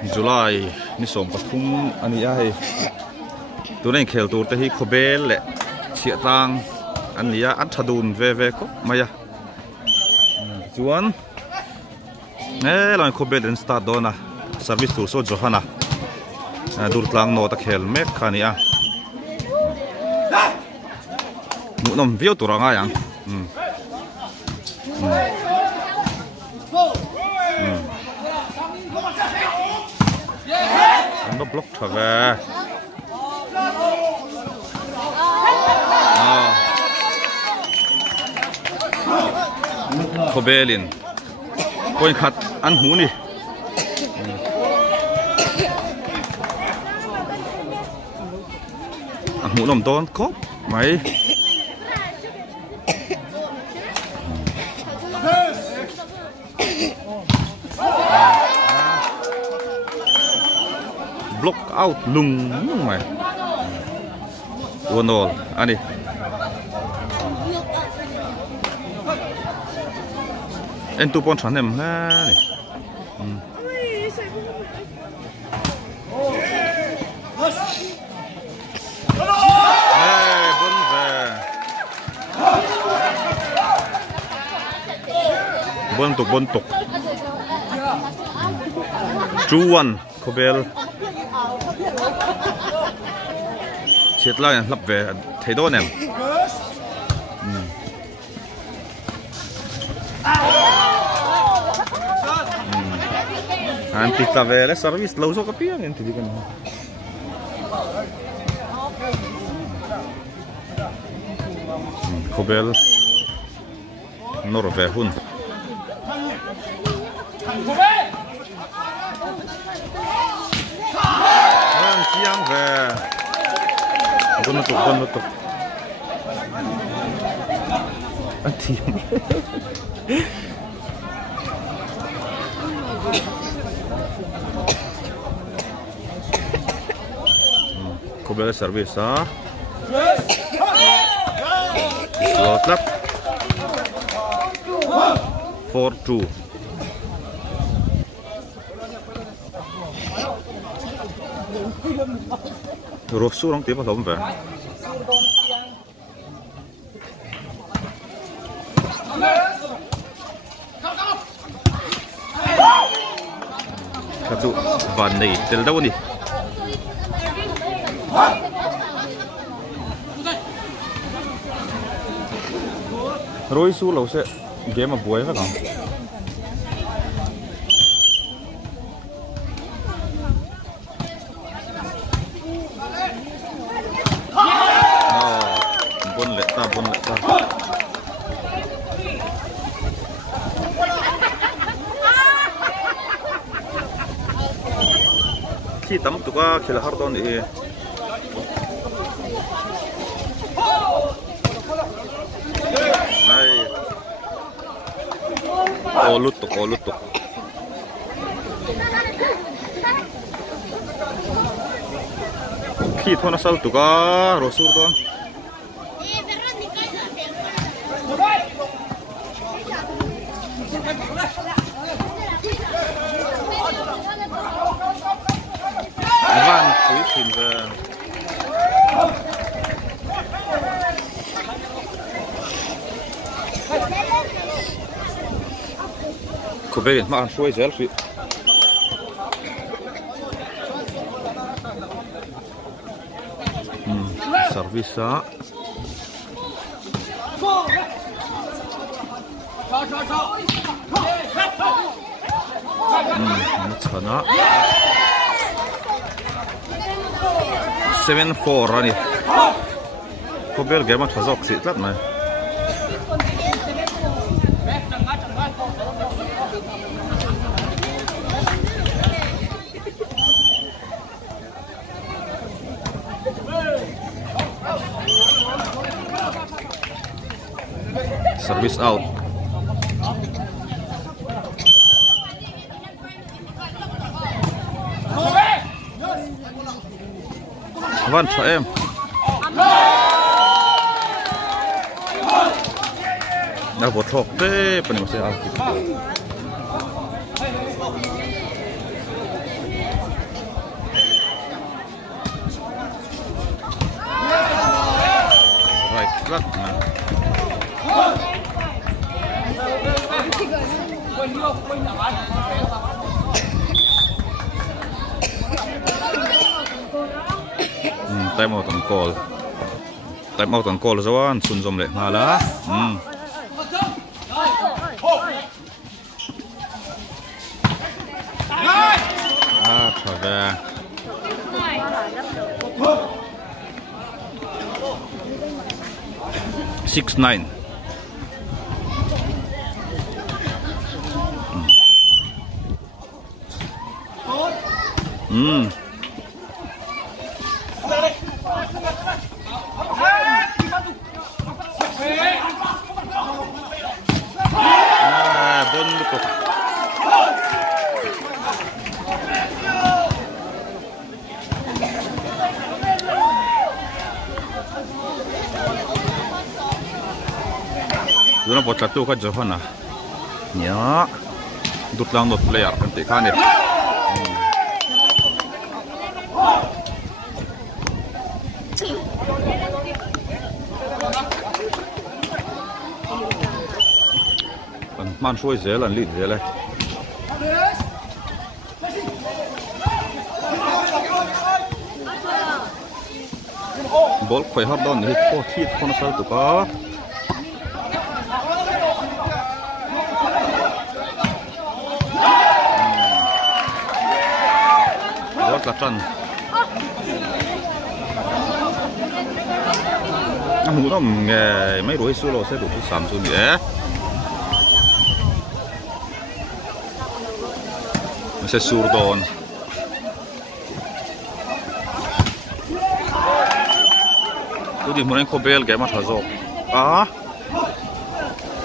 July ni som pathum ani ai tunen khel tur te hi khobel le chia tang ania an thadun ve ko maya chuan ne lain khobel in start dona service tur so johana dur tlang no ta khel mek khania mu nom view turanga yang nó block thở về Kobelin point cut ăn hú nè ăn hú nằm đón cốp máy block out lung mày one all ani en tu pon chan em na ni bon về bon tục Juan Kobel chết lại lấp về thấy đó nè anti ta về lấy service lâu số cái piang anh thì cái nào Kobel nor về hun chiang về bon tục anh thì Kobel service ha slot lap 4-2 Rosu orang tiba lom về satu van này từ đâu đi rồi su lâu sẽ game mà buổi phải không bon lệ ta khi tắm tụi qua khi là hard on thì này lút tục khi thona sal tụi qua rồi sur don van cuối tìm về Kobel mà ăn xuôi dễ lắm service á chana 7-4 ani Kobel game at hazok sit lat na service out van cho em đã vượt thọc thế bên này mà sẽ ăn lắm tay mau tận call rồi anh xuân dòng lệ mà lá trở về 6-9 Duna bot latu ka Johana nya dut lang not player kan te khane man soi zel an lit zel bol khoi har don hi ko thit khona sal tu ka cả trần hú nó nghe mấy đôi solo sẽ đủ thứ sắm xuống nhé mình sẽ sửa đòn tôi đi muốn anh Kobel cái mặt thở rộ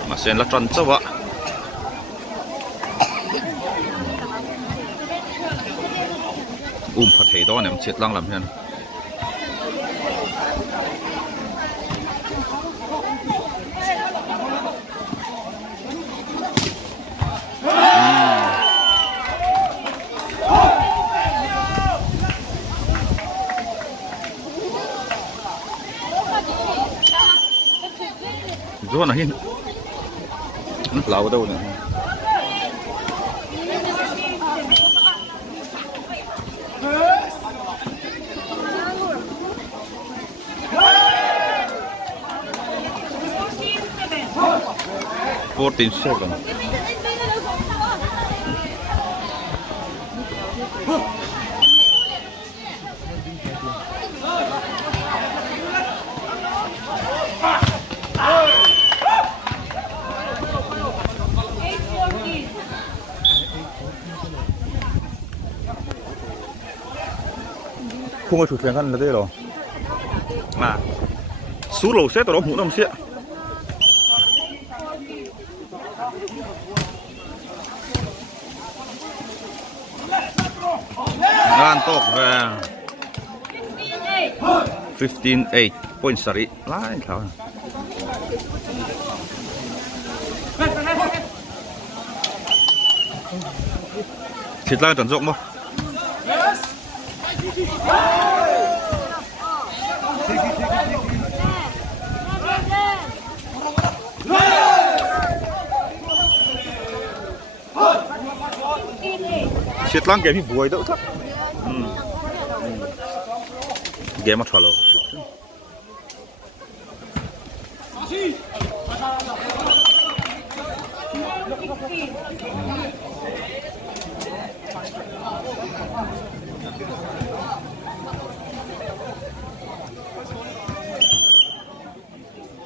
mà xem là trần sao vậy phát thấy đó em chết lăng làm hen rồi này nó lao ở đâu nữa 14-7 không có chủ thuyền khăn là thế rồi mà số lầu xét đó muốn làm xe gan tok về 15-8 point sari lại thảo thịt lai tận rộng không thịt lang cái bị buổi đỡ thấp game at follow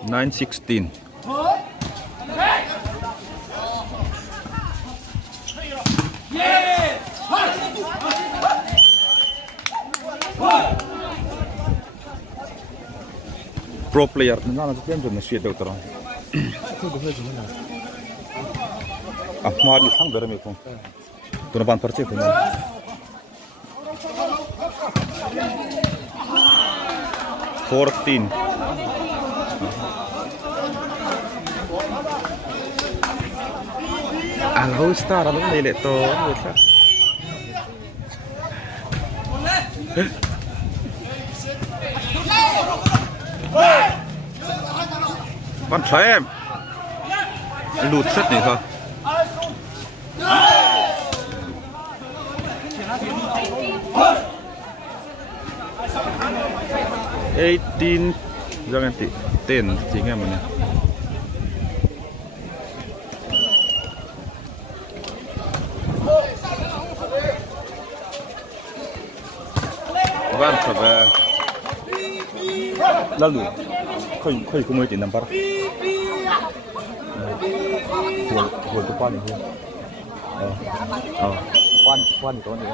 9-16 pro player na na tiam jom na shit do tara ahmad ni thang darame ko to na ban parche ko 14 Alho star ano nile to Con xoáy em lụt sét này thôi. 18 jangan ti 10 tinggal mana. Van coba lalu kau kumui di nampak buat depan itu pan itu ni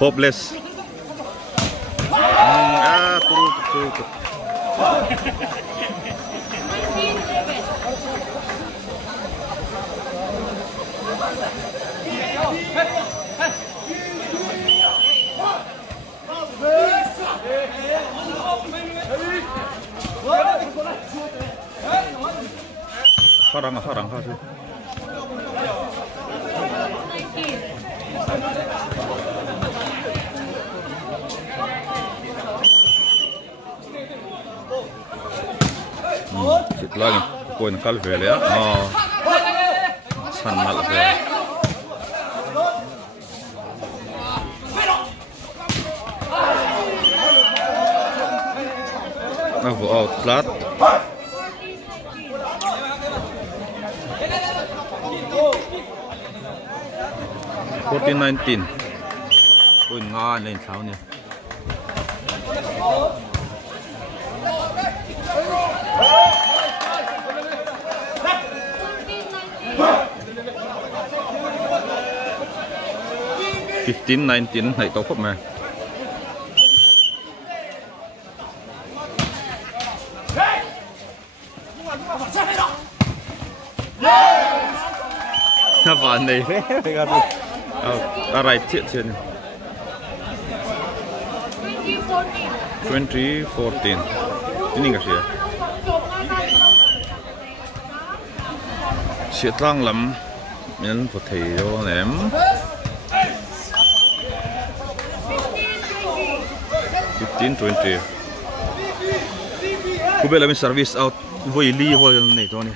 hopeless turun harang kasih. Sit lagi poin kalvel ya. San mal ve. Out flat. Forty 19 poin ngon lên 6 nè. Fifteen 19 này tao khóc mà. Nó vào này thế phải không? Right chết chưa nè. 2014 ini nggak sih ya? Siết lang lắm, nhân vật thầy vô ném. 15-20. Cô bé làm service out vui li vui này thôi nè.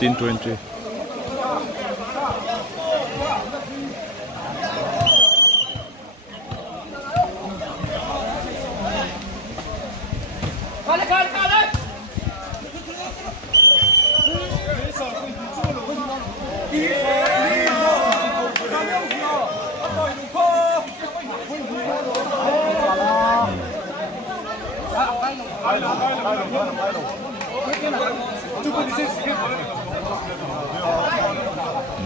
$16-20.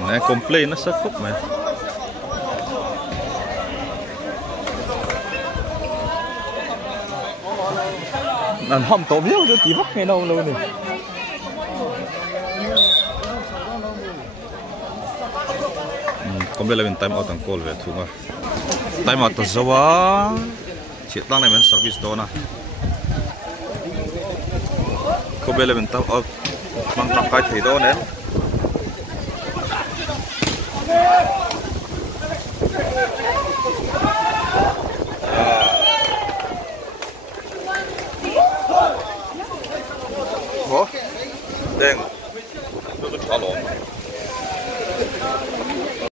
Này complain nó sắp khúc mà. Anh không tổ biết cho chỉ bắt ngay đâu luôn nè. Complain là bên time out ang call về thua. Time out to zawa. Chỉ tăng này mình service đó na. Complain là bên time out mang tạm cái thì đó nè. Đen, nó có trả lộn.